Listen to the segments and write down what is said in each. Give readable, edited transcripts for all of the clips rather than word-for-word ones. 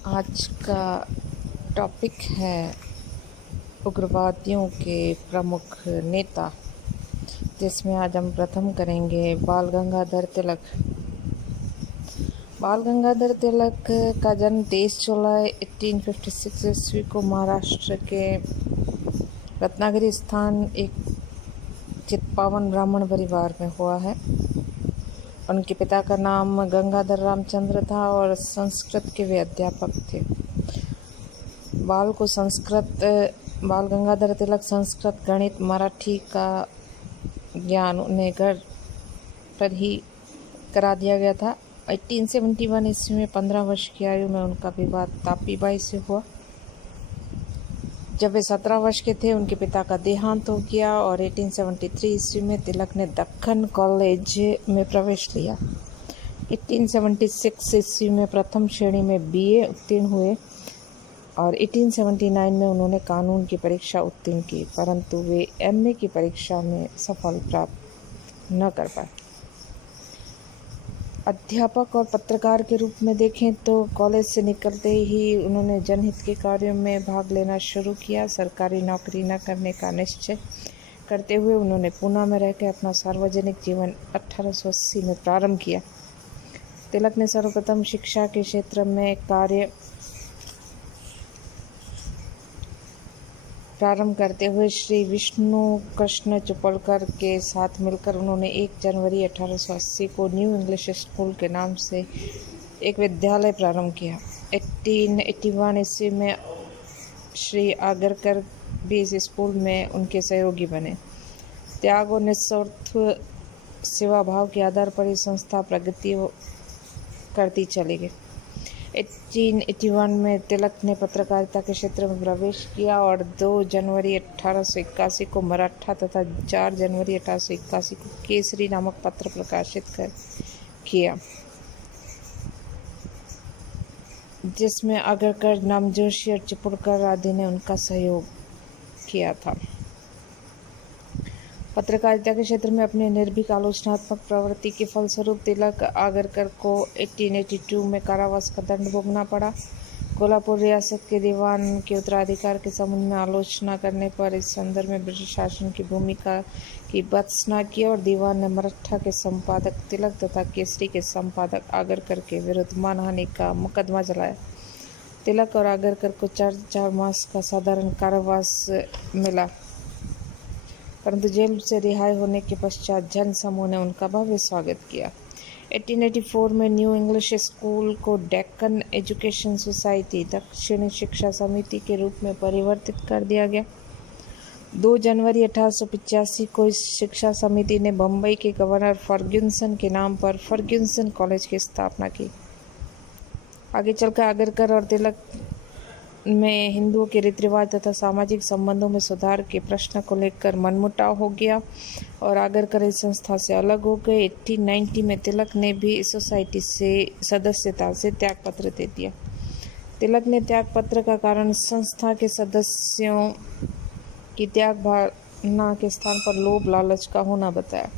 आज का टॉपिक है उग्रवादियों के प्रमुख नेता, जिसमें आज हम प्रथम करेंगे बाल गंगाधर तिलक। बाल गंगाधर तिलक का जन्म 23 जुलाई 1856 ईस्वी को महाराष्ट्र के रत्नागिरी स्थान एक चित्पावन ब्राह्मण परिवार में हुआ है। उनके पिता का नाम गंगाधर रामचंद्र था और संस्कृत के वे अध्यापक थे। बाल गंगाधर तिलक संस्कृत, गणित, मराठी का ज्ञान उन्हें घर पर ही करा दिया गया था। 1871 ईस्वी में 15 वर्ष की आयु में उनका विवाह तापीबाई से हुआ। जब वे 17 वर्ष के थे उनके पिता का देहांत हो गया और 1873 ईस्वी में तिलक ने दक्कन कॉलेज में प्रवेश लिया। 1876 ईस्वी में प्रथम श्रेणी में BA उत्तीर्ण हुए और 1879 में उन्होंने कानून की परीक्षा उत्तीर्ण की, परंतु वे MA की परीक्षा में सफल प्राप्त न कर पाए। अध्यापक और पत्रकार के रूप में देखें तो कॉलेज से निकलते ही उन्होंने जनहित के कार्यों में भाग लेना शुरू किया। सरकारी नौकरी न करने का निश्चय करते हुए उन्होंने पुणे में रहकर अपना सार्वजनिक जीवन 1880 में प्रारंभ किया। तिलक ने सर्वप्रथम शिक्षा के क्षेत्र में कार्य प्रारंभ करते हुए श्री विष्णु कृष्ण चुपड़कर के साथ मिलकर उन्होंने 1 जनवरी 1880 को न्यू इंग्लिश स्कूल के नाम से एक विद्यालय प्रारंभ किया। 1881 ईस्वी में श्री आगरकर भी इस स्कूल में उनके सहयोगी बने। त्याग और निस्वार्थ सेवा भाव के आधार पर यह संस्था प्रगति करती चली गई। 1881 में तिलक ने पत्रकारिता के क्षेत्र में प्रवेश किया और 2 जनवरी 1881 को मराठा तथा 4 जनवरी 1881 को केसरी नामक पत्र प्रकाशित किया, जिसमें आगरकर, नामजोशी और चिपळूणकर आदि ने उनका सहयोग किया था। पत्रकारिता के क्षेत्र में अपने निर्भीक आलोचनात्मक प्रवृत्ति के फलस्वरूप तिलक आगरकर को 1882 में कारावास का दंड भोगना पड़ा। कोल्हापुर रियासत के दीवान के उत्तराधिकार के संबंध में आलोचना करने पर इस संदर्भ में ब्रिटिश शासन की भूमिका की भर्त्सना की और दीवान ने मराठा के संपादक तिलक तथा केसरी के संपादक आगरकर के विरुद्ध मानहानि का मुकदमा चलाया। तिलक और आगरकर को 4 मास का साधारण कारावास मिला, परंतु जेल से रिहाई होने के पश्चात जन समूह ने उनका भव्य स्वागत किया। 1884 में न्यू इंग्लिश स्कूल को डेक्कन एजुकेशन सोसाइटी दक्षिणी शिक्षा समिति के रूप में परिवर्तित कर दिया गया। 2 जनवरी 1885 को इस शिक्षा समिति ने बम्बई के गवर्नर फर्ग्यूसन के नाम पर फर्ग्यूसन कॉलेज की स्थापना की। आगे चलकर आगरकर और तिलक में हिंदुओं के रीति रिवाज तथा सामाजिक संबंधों में सुधार के प्रश्न को लेकर मनमुटाव हो गया और आगरकर इस संस्था से अलग हो गए। 1890 में तिलक ने भी इस सोसाइटी से सदस्यता से त्यागपत्र दे दिया। तिलक ने त्यागपत्र का कारण संस्था के सदस्यों की त्याग भावना के स्थान पर लोभ लालच का होना बताया।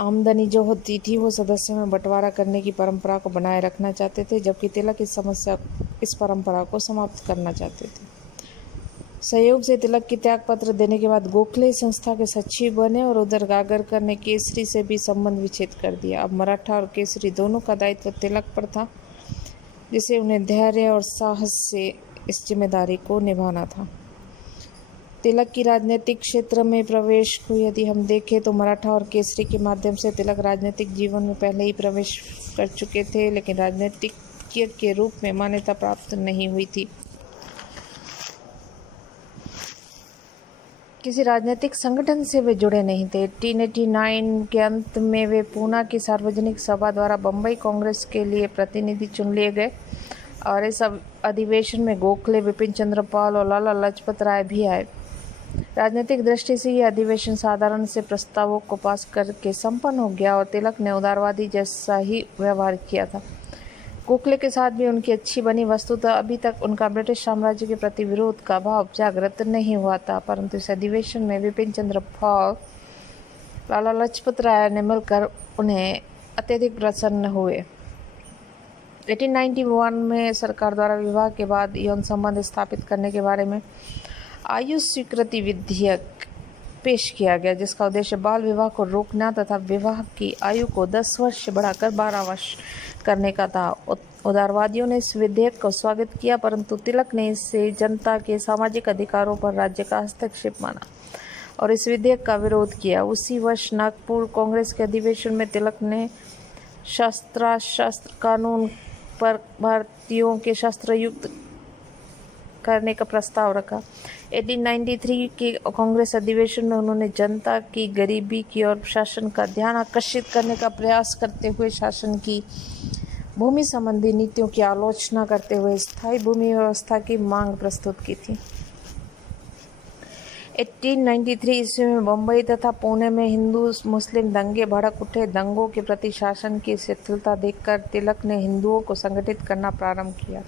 आमदनी जो होती थी वो सदस्यों में बंटवारा करने की परंपरा को बनाए रखना चाहते थे, जबकि तिलक इस परंपरा को समाप्त करना चाहते थे। सहयोग से तिलक की त्यागपत्र देने के बाद गोखले संस्था के सचिव बने और उधर आगरकर ने केसरी से भी संबंध विच्छेद कर दिया। अब मराठा और केसरी दोनों का दायित्व तिलक पर था, जिसे उन्हें धैर्य और साहस से इस जिम्मेदारी को निभाना था। तिलक की राजनीतिक क्षेत्र में प्रवेश को यदि हम देखें तो मराठा और केसरी के माध्यम से तिलक राजनीतिक जीवन में पहले ही प्रवेश कर चुके थे, लेकिन राजनीतिज्ञ के रूप में मान्यता प्राप्त नहीं हुई थी। किसी राजनीतिक संगठन से वे जुड़े नहीं थे। 1889 के अंत में वे पूना की सार्वजनिक सभा द्वारा बम्बई कांग्रेस के लिए प्रतिनिधि चुन लिए गए और इस अधिवेशन में गोखले, बिपिन चंद्र पाल और लाला लाजपत राय भी आए। राजनीतिक दृष्टि से यह अधिवेशन साधारण से प्रस्तावों को पास करके संपन्न हो गया और तिलक ने उदारवादी जैसा ही व्यवहार किया था। गोखले के साथ भी उनकी अच्छी बनी। वस्तुतः अभी तक उनका ब्रिटिश साम्राज्य के प्रति विरोध का भाव जागृत नहीं हुआ था, परंतु इस अधिवेशन में बिपिन चंद्र पाल, लाला लाजपत राय ने मिलकर उन्हें अत्यधिक प्रसन्न हुए। 1891 में सरकार द्वारा विवाह के बाद यौन संबंध स्थापित करने के बारे में आयु स्वीकृति विधेयक पेश किया गया, जिसका उद्देश्य बाल विवाह को रोकना तथा विवाह की आयु को 10 वर्ष से बढ़ाकर 12 वर्ष करने का था। उदारवादियों ने इस विधेयक को स्वागत किया, परंतु तिलक ने इसे जनता के सामाजिक अधिकारों पर राज्य का हस्तक्षेप माना और इस विधेयक का विरोध किया। उसी वर्ष नागपुर कांग्रेस के अधिवेशन में तिलक ने शस्त्र कानून पर भारतीयों के शस्त्र युक्त करने का प्रस्ताव रखा। 1893 के कांग्रेस अधिवेशन में उन्होंने जनता की गरीबी की ओर शासन का ध्यान आकर्षित करने का प्रयास करते हुए शासन की भूमि संबंधी नीतियों की आलोचना करते हुए स्थायी भूमि व्यवस्था की मांग प्रस्तुत की थी। 1893 ईस्वी में बम्बई तथा पुणे में हिंदू मुस्लिम दंगे भड़क उठे। दंगों के प्रति शासन की शिथिलता देखकर तिलक ने हिंदुओं को संगठित करना प्रारंभ किया।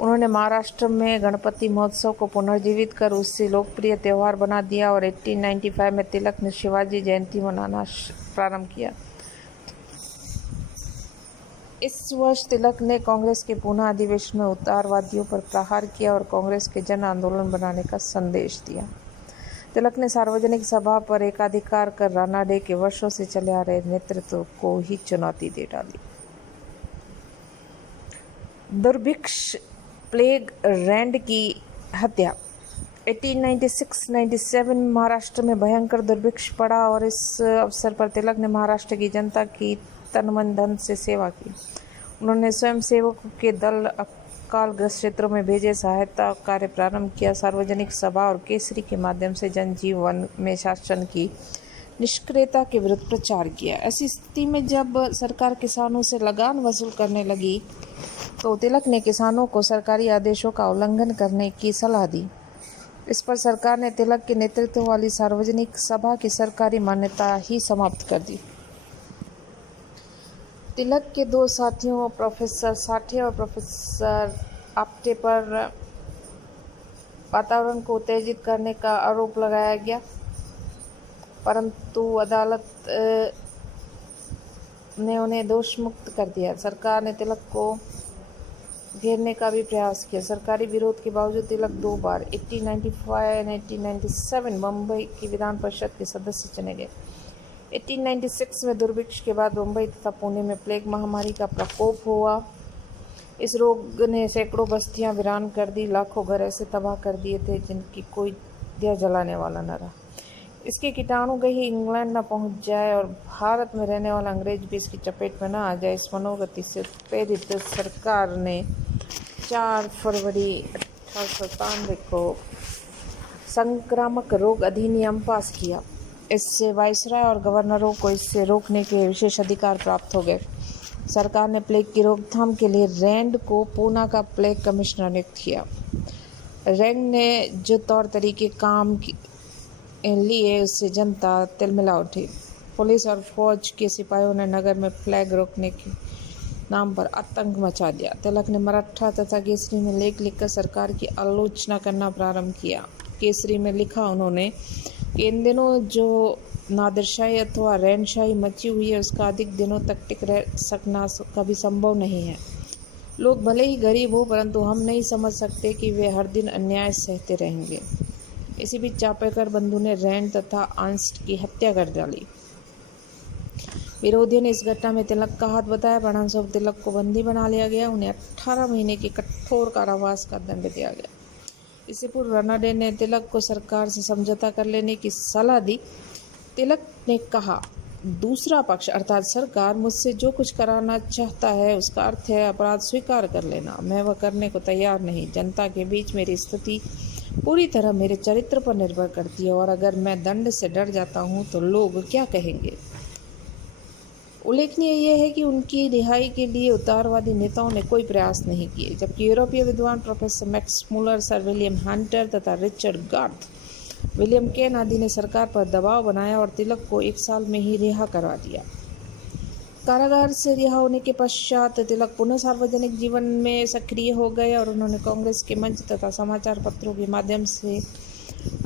उन्होंने महाराष्ट्र में गणपति महोत्सव को पुनर्जीवित कर उससे लोकप्रिय त्यौहार बना दिया और 1895 में तिलक ने शिवाजी जयंती मनाना प्रारंभ किया। इस वर्ष तिलक ने कांग्रेस के पुणे अधिवेशन में उदारवादियों पर प्रहार किया और कांग्रेस के जन आंदोलन बनाने का संदेश दिया। तिलक ने सार्वजनिक सभा पर एकाधिकार कर रानाडे के वर्षों से चले आ रहे नेतृत्व को ही चुनौती दे डाली। दुर्भिक्ष, प्लेग, रैंड की हत्या। 1896-97 में महाराष्ट्र में भयंकर दुर्भिक्ष पड़ा और इस अवसर पर तिलक ने महाराष्ट्र की जनता की तन मन धन से सेवा की। उन्होंने स्वयं सेवकों के दल अकालग्रस्त क्षेत्रों में भेजे, सहायता कार्य प्रारंभ किया, सार्वजनिक सभा और केसरी के माध्यम से जनजीवन में शासन की निष्क्रियता के विरुद्ध प्रचार किया। ऐसी स्थिति में जब सरकार किसानों से लगान वसूल करने लगी तो तिलक ने किसानों को सरकारी आदेशों का उल्लंघन करने की सलाह दी। इस पर सरकार ने तिलक के नेतृत्व वाली सार्वजनिक सभा की सरकारी मान्यता ही समाप्त कर दी। तिलक के दो साथियों प्रोफेसर साठे और प्रोफेसर आप्टे पर वातावरण को उत्तेजित करने का आरोप लगाया गया, परंतु अदालत ने उन्हें दोष मुक्त कर दिया। सरकार ने तिलक को घेरने का भी प्रयास किया। सरकारी विरोध के बावजूद तिलक 2 बार 1895 और 1897 मुंबई की विधान परिषद के सदस्य चुने गए। 1896 में दुर्भिक्ष के बाद मुंबई तथा पुणे में प्लेग महामारी का प्रकोप हुआ। इस रोग ने सैकड़ों बस्तियां वीरान कर दी, लाखों घर ऐसे तबाह कर दिए थे जिनकी कोई दिया जलाने वाला न रहा। इसके कीटाणु कहीं इंग्लैंड न पहुंच जाए और भारत में रहने वाला अंग्रेज भी इसकी चपेट में न आ जाए, इस मनोगति से उत्प्रेरित सरकार ने 4 फरवरी 1897 को संक्रामक रोग अधिनियम पास किया। इससे वायसराय और गवर्नरों को इससे रोकने के विशेष अधिकार प्राप्त हो गए। सरकार ने प्लेग की रोकथाम के लिए रैंड को पूना का प्लेग कमिश्नर नियुक्त किया। रैंड ने जो तौर तरीके काम लिए उससे जनता तिलमिला उठी। पुलिस और फौज के सिपाहियों ने नगर में प्लेग रोकने के नाम पर आतंक मचा दिया। तिलक ने मराठा तथा केसरी में लेख लिखकर सरकार की आलोचना करना प्रारंभ किया। केसरी में लिखा उन्होंने कि इन दिनों जो नादिरशाही अथवा रैनशाही मची हुई है उसका अधिक दिनों तक टिक रह सकना कभी संभव नहीं है। लोग भले ही गरीब हो परंतु हम नहीं समझ सकते कि वे हर दिन अन्याय सहते रहेंगे। इसी बीच चापेकर बंधु ने रैंड तथा आंस्ट की हत्या कर डाली। विरोधियों ने इस घटना में तिलक का हाथ बताया। परिणामस्वरूप तिलक को बंदी बना लिया गया। उन्हें 18 महीने के कठोर कारावास का दंड दिया गया। इससे पूर्व रानाडे ने तिलक को सरकार से समझौता कर लेने की सलाह दी। तिलक ने कहा, दूसरा पक्ष अर्थात सरकार मुझसे जो कुछ कराना चाहता है उसका अर्थ है अपराध स्वीकार कर लेना। मैं वह करने को तैयार नहीं। जनता के बीच मेरी स्थिति पूरी तरह मेरे चरित्र पर निर्भर करती है और अगर मैं दंड से डर जाता हूँ तो लोग क्या कहेंगे। उल्लेखनीय यह है कि उनकी रिहाई के लिए उदारवादी नेताओं ने कोई प्रयास नहीं किए, जबकि यूरोपीय विद्वान professor Max Muller, sir William Hunter तथा रिचर्ड गार्थ, विलियम केन आदि ने सरकार पर दबाव बनाया और तिलक को 1 साल में ही रिहा करवा दिया। कारागार से रिहा होने के पश्चात तिलक पुनः सार्वजनिक जीवन में सक्रिय हो गए और उन्होंने कांग्रेस के मंच तथा समाचार पत्रों के माध्यम से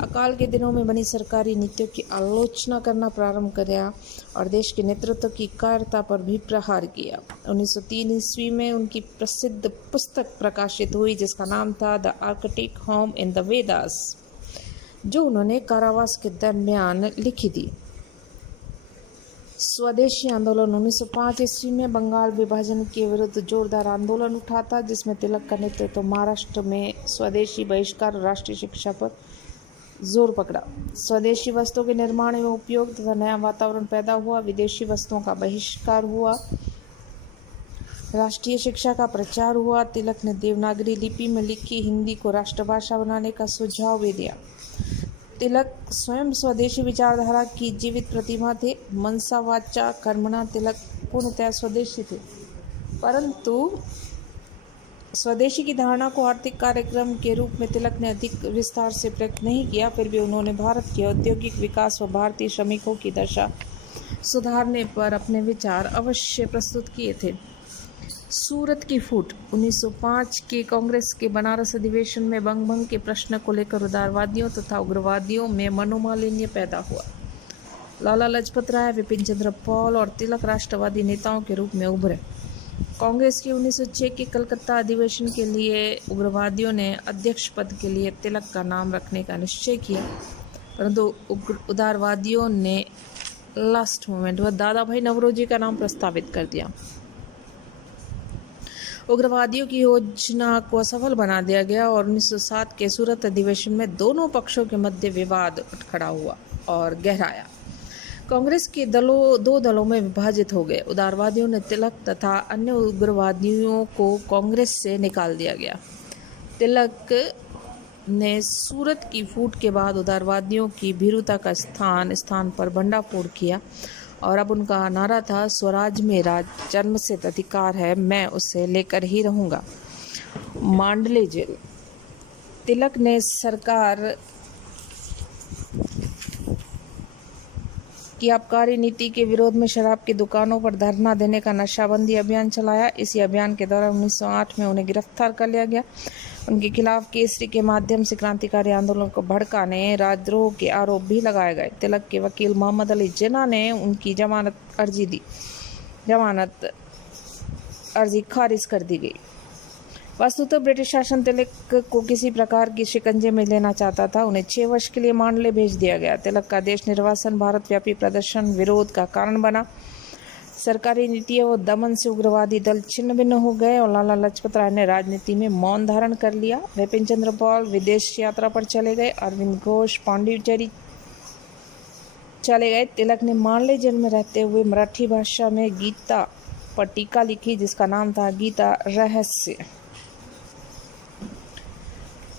अकाल के दिनों में बनी सरकारी नीतियों की आलोचना करना प्रारंभ किया और देश के नेतृत्व की कायरता पर भी प्रहार किया। 1903 ईस्वी में उनकी प्रसिद्ध पुस्तक प्रकाशित हुई जिसका नाम था the Arctic home in the Vedas, जो उन्होंने कारावास के दरमियान लिखी थी। स्वदेशी आंदोलन 1905 ईस्वी में बंगाल विभाजन के विरुद्ध जोरदार आंदोलन उठा था, जिसमें तिलक का नेतृत्व तो महाराष्ट्र में स्वदेशी बहिष्कार और राष्ट्रीय शिक्षा पर जोर पकड़ा। स्वदेशी वस्तुओं के निर्माण में उपयोग तथा नया वातावरण पैदा हुआ, विदेशी वस्तुओं का बहिष्कार हुआ, राष्ट्रीय शिक्षा का प्रचार हुआ। तिलक ने देवनागरी लिपि में लिखी हिंदी को राष्ट्रभाषा बनाने का सुझाव भी दिया। तिलक स्वयं स्वदेशी विचारधारा की जीवित प्रतिमा थे। मनसा वाचा कर्मणा तिलक पूर्णतः स्वदेशी थे, परंतु स्वदेशी की धारणा को आर्थिक कार्यक्रम के रूप में तिलक ने अधिक विस्तार से प्रकट नहीं किया। फिर भी उन्होंने भारत के औद्योगिक विकास व भारतीय श्रमिकों की दशा सुधारने पर अपने विचार अवश्य प्रस्तुत किए थे। सूरत की फूट 1905 के कांग्रेस के बनारस अधिवेशन में बंग के प्रश्न को लेकर उदारवादियों तथा उग्रवादियों में मनोमालिन्य पैदा हुआ। लाला लाजपत राय, विपिन चंद्र पॉल और तिलक राष्ट्रवादी नेताओं के रूप में उभरे। कांग्रेस के 1906 के कलकत्ता अधिवेशन के लिए उग्रवादियों ने अध्यक्ष पद के लिए तिलक का नाम रखने का निश्चय किया, परंतु उदारवादियों ने लास्ट मोमेंट पर दादा भाई नवरोजी का नाम प्रस्तावित कर दिया। उग्रवादियों की योजना को असफल बना दिया गया और 1907 के सूरत अधिवेशन में दोनों पक्षों के मध्य विवाद उठ खड़ा हुआ और गहराया। कांग्रेस के दो दलों में विभाजित हो गए। उदारवादियों ने तिलक तथा अन्य उग्रवादियों को कांग्रेस से निकाल दिया गया। तिलक ने सूरत की फूट के बाद उदारवादियों की भीरुता का स्थान पर भंडाफोड़ किया और अब उनका नारा था स्वराज मेरा जन्मसिद्ध अधिकार है, मैं उसे लेकर ही रहूँगा। मांडले जेल। तिलक ने सरकार की आबकारी नीति के विरोध में शराब की दुकानों पर धरना देने का नशाबंदी अभियान चलाया। इसी अभियान के दौरान 1908 में उन्हें गिरफ्तार कर लिया गया। उनके खिलाफ केसरी के माध्यम से क्रांतिकारी आंदोलन को भड़काने, राजद्रोह के आरोप भी लगाए गए। तिलक के वकील मोहम्मद अली जिन्ना ने उनकी जमानत अर्जी खारिज कर दी गई। वस्तुतः ब्रिटिश शासन तिलक को किसी प्रकार की शिकंजे में लेना चाहता था। उन्हें 6 वर्ष के लिए मांडले भेज दिया गया। तिलक का देश निर्वासन भारतव्यापी प्रदर्शन विरोध का कारण बना। सरकारी नीतियों और दमन से उग्रवादी दल छिन्न भिन्न हो गए और लाला लाजपत राय ने राजनीति में मौन धारण कर लिया। विपिन चंद्र पॉल विदेश यात्रा पर चले गए। अरविंद घोष पांडिचेरी चले गए। तिलक ने मांडले जेल में रहते हुए मराठी भाषा में गीता पर टीका लिखी जिसका नाम था गीता रहस्य।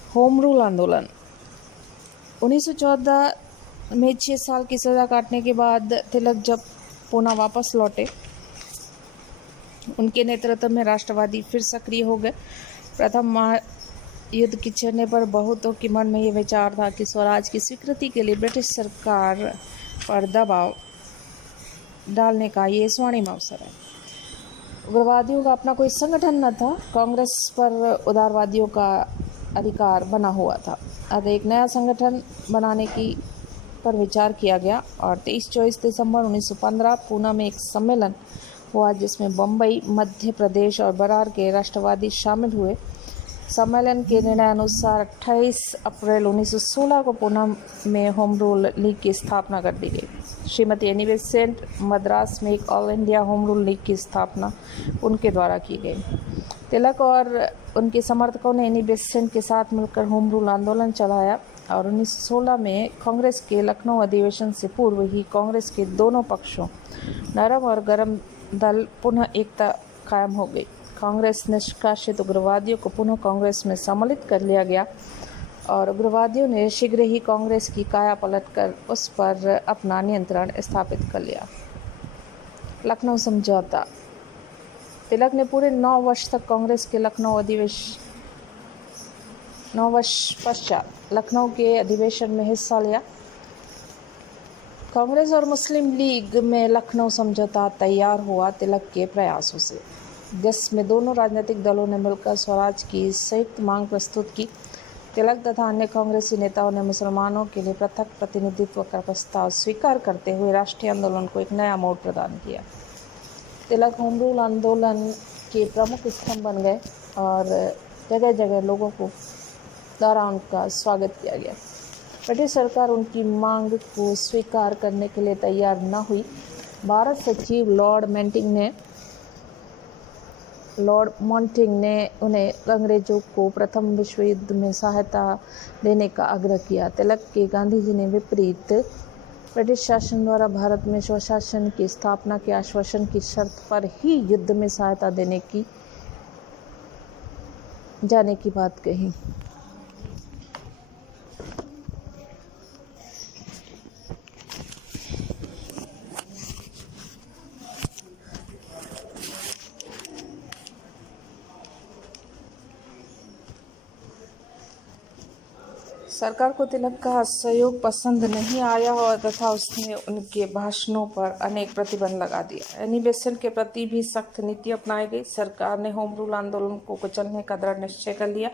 होम रूल आंदोलन 1914 में 6 साल की सजा काटने के बाद तिलक जब पुणे वापस लौटे, उनके नेतृत्व में राष्ट्रवादी फिर सक्रिय हो गए। प्रथम महायुद्ध के छिड़ने पर बहुतों के मन में ये विचार था कि स्वराज की स्वीकृति के लिए ब्रिटिश सरकार पर दबाव डालने का ये स्वर्णिम अवसर है। उग्रवादियों का अपना कोई संगठन न था। कांग्रेस पर उदारवादियों का अधिकार बना हुआ था। अतः एक नया संगठन बनाने की पर विचार किया गया और 23-24 दिसंबर 1915 पुणे में एक सम्मेलन हुआ जिसमें बम्बई, मध्य प्रदेश और बरार के राष्ट्रवादी शामिल हुए। सम्मेलन के निर्णय अनुसार 28 अप्रैल 1916 को पुणे में होम रूल लीग की स्थापना कर दी गई। श्रीमती एनी बेसेंट मद्रास में एक all India home rule league की स्थापना उनके द्वारा की गई। तिलक और उनके समर्थकों ने एनी बेसेंट के साथ मिलकर होम रूल आंदोलन चलाया और 1916 में कांग्रेस के लखनऊ अधिवेशन से पूर्व ही कांग्रेस के दोनों पक्षों, नरम और गरम दल, पुनः एकता कायम हो गई। कांग्रेस निष्कासित उग्रवादियों को पुनः कांग्रेस में सम्मिलित कर लिया गया और उग्रवादियों ने शीघ्र ही कांग्रेस की काया पलट कर उस पर अपना नियंत्रण स्थापित कर लिया। लखनऊ समझौता। तिलक ने पूरे 9 वर्ष तक कांग्रेस के 9 वर्ष पश्चात लखनऊ के अधिवेशन में हिस्सा लिया। कांग्रेस और मुस्लिम लीग में लखनऊ समझौता तैयार हुआ तिलक के प्रयासों से, जिसमें दोनों राजनीतिक दलों ने मिलकर स्वराज की संयुक्त मांग प्रस्तुत की। तिलक तथा अन्य कांग्रेसी नेताओं ने मुसलमानों के लिए पृथक प्रतिनिधित्व का प्रस्ताव स्वीकार करते हुए राष्ट्रीय आंदोलन को एक नया मोड़ प्रदान किया। तिलक होम रूल आंदोलन के प्रमुख स्तंभ बन गए और जगह जगह लोगों को द्वारा उनका स्वागत किया गया। ब्रिटिश सरकार उनकी मांग को स्वीकार करने के लिए तैयार न हुई। भारत सचिव लॉर्ड मॉन्टिंग ने उन्हें अंग्रेजों को प्रथम विश्व युद्ध में सहायता देने का आग्रह किया। तिलक के गांधी जी ने विपरीत ब्रिटिश शासन द्वारा भारत में स्वशासन की स्थापना के आश्वासन की शर्त पर ही युद्ध में सहायता देने की जाने की बात कही। सरकार को तिलक का सहयोग पसंद नहीं आया और तथा उसने उनके भाषणों पर अनेक प्रतिबंध लगा दिया। एनी बेसेंट के प्रति भी सख्त नीति अपनाई गई। सरकार ने होम रूल आंदोलन को कुचलने का दृढ़ निश्चय कर लिया।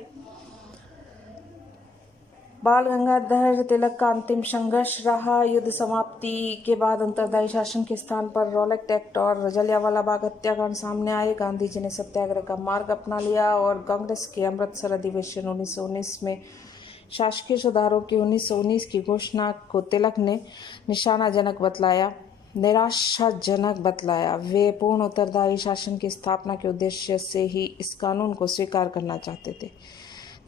बाल गंगाधर तिलक का अंतिम संघर्ष रहा। युद्ध समाप्ति के बाद उत्तरदायी शासन के स्थान पर रॉलेट एक्ट और जलियांवाला बाग हत्याकांड सामने आए। गांधी जी ने सत्याग्रह का मार्ग अपना लिया और कांग्रेस के अमृतसर अधिवेशन 1919 में शासकीय सुधारों की 1919 की घोषणा को तिलक ने निराशाजनक बतलाया। वे पूर्ण उत्तरदायी शासन की स्थापना के उद्देश्य से ही इस कानून को स्वीकार करना चाहते थे।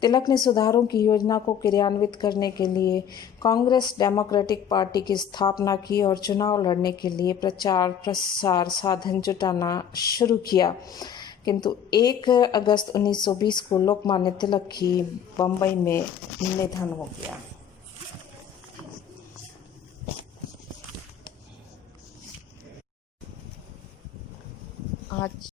तिलक ने सुधारों की योजना को क्रियान्वित करने के लिए कांग्रेस डेमोक्रेटिक पार्टी की स्थापना की और चुनाव लड़ने के लिए प्रचार प्रसार साधन जुटाना शुरू किया। किंतु 1 अगस्त 1920 को लोकमान्य तिलक की बम्बई में निधन हो गया। आज